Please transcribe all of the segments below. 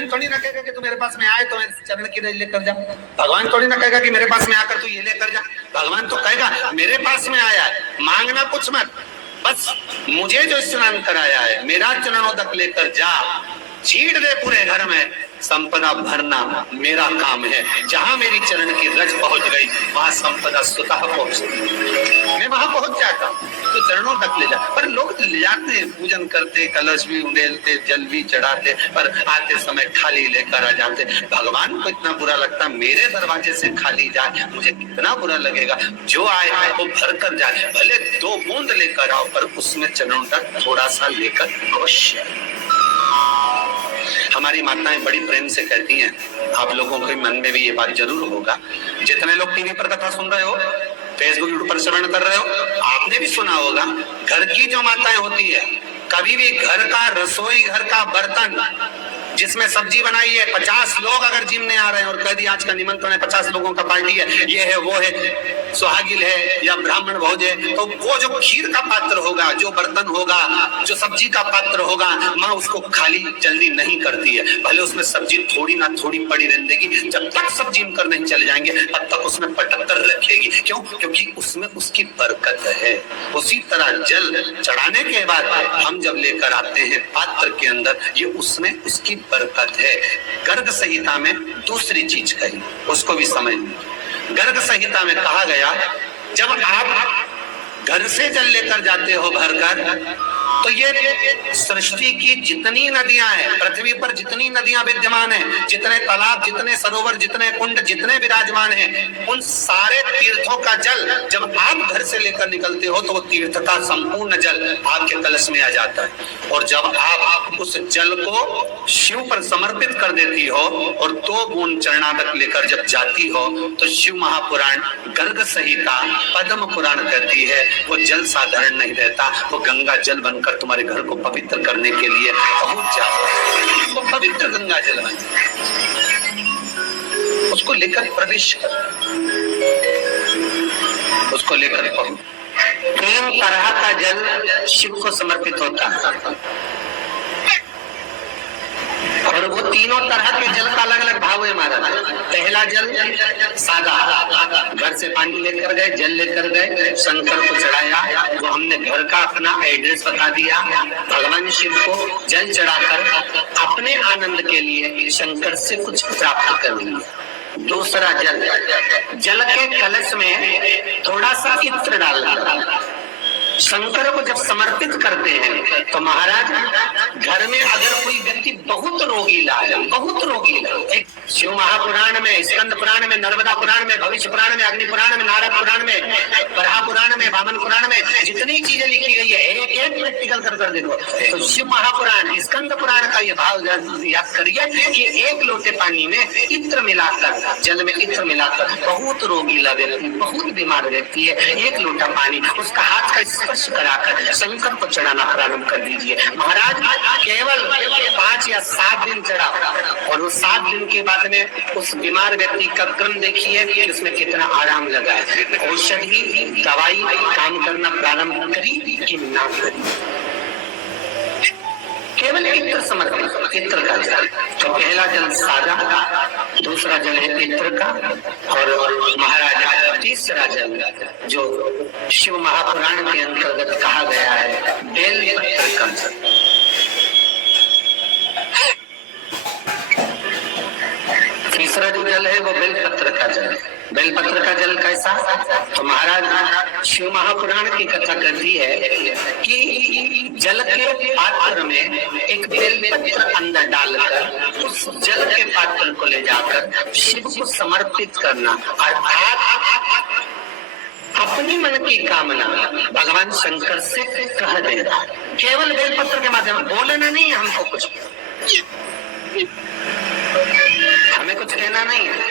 भगवान थोड़ी ना कहेगा कि तू मेरे पास में आए तो मेरे चरण की रज लेकर जा। भगवान थोड़ी ना कहेगा कि मेरे पास में आकर तू ये लेकर जा। भगवान तो कहेगा मेरे पास में आया है, मांगना कुछ मत, बस मुझे जो स्नान कराया है मेरा चरणोदक लेकर जा, छीट दे पूरे घर में, संपदा भरना मेरा काम है। जहां मेरी चरण की रज पहुंच गई वहां संपदा स्वतः पहुंच गई, मैं वहां पहुंच जाता हूँ। तो चरणों तक ले जा, पर लोग ले जाते हैं, पूजन करते, कलश भी उड़ेलते, जल भी चढ़ाते, पर आते समय खाली लेकर आ जाते। भगवान को इतना बुरा लगता मेरे दरवाजे से खाली जाए, मुझे कितना बुरा लगेगा। जो आए वो भर कर जाए, भले 2 बूंद लेकर आओ, पर उसमें चरणों तक थोड़ा सा लेकर अवश्य। हमारी माताएं बड़ी प्रेम से कहती हैं, आप लोगों के मन में भी ये बात जरूर होगा, जितने लोग टीवी पर कथा सुन रहे हो, फेसबुक यूट्यूब पर श्रवण कर रहे हो, आपने भी सुना होगा, घर की जो माताएं होती है, कभी भी घर का रसोई घर का बर्तन जिसमें सब्जी बनाई है, 50 लोग अगर जिम में आ रहे हैं और कह दिया आज का निमंत्रण है, 50 लोगों का पार्टी है, ये है वो है, सुहागिल है या ब्राह्मण भोज है, तो वो जो खीर का पात्र होगा, जो बर्तन होगा, जो सब्जी का पात्र होगा, माँ उसको खाली जल्दी नहीं करती है। भले उसमें सब्जी थोड़ी ना थोड़ी पड़ी रहने देगी, जब तक सब जिम कर नहीं चले जाएंगे तब तक उसमें पटक रखेगी। क्यों? क्योंकि उसमें उसकी बरकत है। उसी तरह जल चढ़ाने के बाद हम जब लेकर आते हैं पात्र के अंदर, ये उसमें उसकी बरकत है। गर्ग संहिता में दूसरी चीज कही, उसको भी समझ लीजिए। गर्ग संहिता में कहा गया, जब आप घर से जल लेकर जाते हो भरकर, तो ये सृष्टि की जितनी नदियां हैं, पृथ्वी पर जितनी नदियां विद्यमान हैं, जितने तालाब, जितने सरोवर, जितने कुंड, जितने विराजमान हैं, उन सारे तीर्थों का जल जब आप घर से लेकर निकलते हो तो वो तीर्थ का संपूर्ण जल आपके कलश में आ जाता है। और जब आप उस जल को शिव पर समर्पित कर देती हो और 2 बूंद चरणागत लेकर जब जाती हो, तो शिव महापुराण गर्ग संहिता पद्म पुराण कहती है, वो जल साधारण नहीं रहता, वो गंगा जल बनकर तुम्हारे घर को पवित्र करने के लिए पहुंच जाता है। वो पवित्र गंगा जल बन, उसको लेकर प्रवेश कर, उसको लेकर पहुंच। 3 तरह का जल शिव को समर्पित होता है और वो तीनों तरह के जल का अलग अलग भाव है महाराज। पहला जल सादा, घर से पानी लेकर गए, जल लेकर गए, शंकर को चढ़ाया, वो हमने घर का अपना एड्रेस बता दिया, भगवान शिव को जल चढ़ाकर अपने आनंद के लिए शंकर से कुछ प्राप्त कर लिया। दूसरा जल, जल के कलश में थोड़ा सा इत्र डालना। शंकर को जब समर्पित करते हैं तो महाराज घर में अगर कोई व्यक्ति बहुत रोगीला है, बहुत रोगीला, एक शिव महापुराण में, स्कंद पुराण में, नर्मदा पुराण में, भविष्य पुराण में, अग्नि पुराण में, नारद पुराण में, बराह पुराण में, वामन पुराण में जितनी चीजें लिखी गई है, एक एक प्रैक्टिकल कर देखो। तो शिव महापुराण, स्कंद पुराण का ये भाव याद करिए कि 1 लोटे पानी में इत्र मिलाकर, जल में इत्र मिलाकर, बहुत रोगीला व्यक्ति, बहुत बीमार व्यक्ति है, 1 लोटा पानी उसका हाथ का स्पर्श कराकर शंकर को चढ़ाना प्रारंभ कर दीजिए। महाराज केवल 5 या 7 दिन चढ़ा और वो 7 दिन के बाद में उस बीमार व्यक्ति का क्रम देखिए कि उसमें कितना आराम लगा है। औषधि दवाई काम करना प्रारंभ करी कि ना करी, केवल इत्र समर्पित, इत्र का जल। तो पहला जल सादा, दूसरा जल है इत्र का, और महाराज तीसरा जल जो शिव महापुराण के अंतर्गत कहा गया है, बेल पत्र का जल। तीसरा जो जल है वो बेलपत्र का जल। बेलपत्र का जल कैसा? तो महाराज शिव महापुराण की कथा करती है कि जल के पात्र में एक बेलपत्र अंदर डालकर उस जल के पात्र को ले जाकर शिव को समर्पित करना, अर्थात अपनी मन की कामना भगवान शंकर से कह देना, केवल बेलपत्र के माध्यम, बोलना नहीं, हमको कुछ, हमें कुछ कहना नहीं है।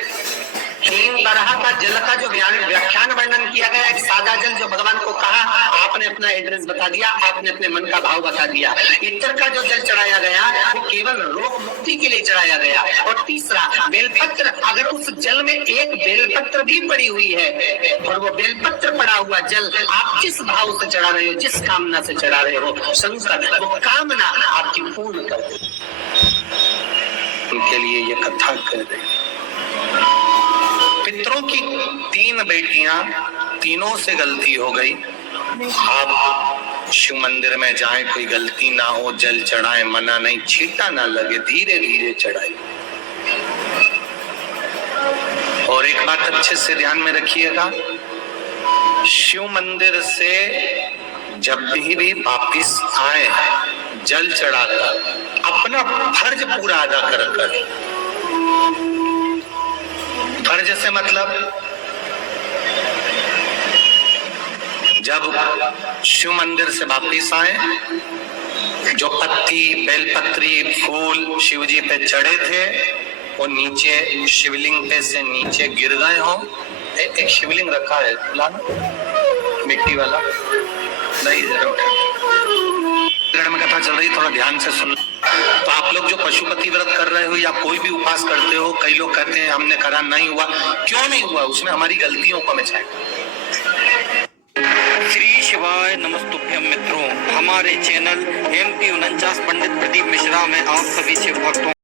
3 तरह का जल का जो व्याख्यान वर्णन किया गया, एक सादा जल जो भगवान को कहा, आपने अपना एड्रेस बता दिया, आपने अपने मन का भाव बता दिया। इत्र का जो जल चढ़ाया गया वो केवल रोग मुक्ति के लिए चढ़ाया गया। और तीसरा बेलपत्र, अगर उस जल में एक बेलपत्र भी पड़ी हुई है और वो बेलपत्र पड़ा हुआ जल आप जिस भाव से चढ़ा रहे हो, जिस कामना से चढ़ा रहे हो, शंकर वो कामना आपकी पूर्ण कर दे। उनके लिए ये कथा कह रही। पितरों की 3 बेटियां, तीनों से गलती हो गई। आप शिव मंदिर में जाएं, कोई गलती ना हो, जल चढ़ाएं, मना नहीं, छींटा ना लगे, धीरे धीरे चढ़ाएं। और एक बात अच्छे से ध्यान में रखिएगा, शिव मंदिर से जब भी वापिस आए, जल चढ़ाकर अपना फर्ज पूरा अदा कर। फर्ज से मतलब जब शिव मंदिर से वापिस आए, जो पत्ती, बेलपत्री, फूल शिव जी पे चढ़े थे वो नीचे शिवलिंग पे से नीचे गिर गए हो। एक शिवलिंग रखा है मिट्टी वाला, नहीं में कथा चल रही, थोड़ा ध्यान से सुन। तो आप लोग जो पशुपति व्रत कर रहे हो या कोई भी उपास करते हो, कई लोग कहते हैं हमने करा नहीं हुआ। क्यों नहीं हुआ? उसमें हमारी गलतियों को बचाएं। श्री शिवाय नमस्तुभ्यम मित्रों, हमारे चैनल MP 49 पंडित प्रदीप मिश्रा में आप सभी शिव भक्तों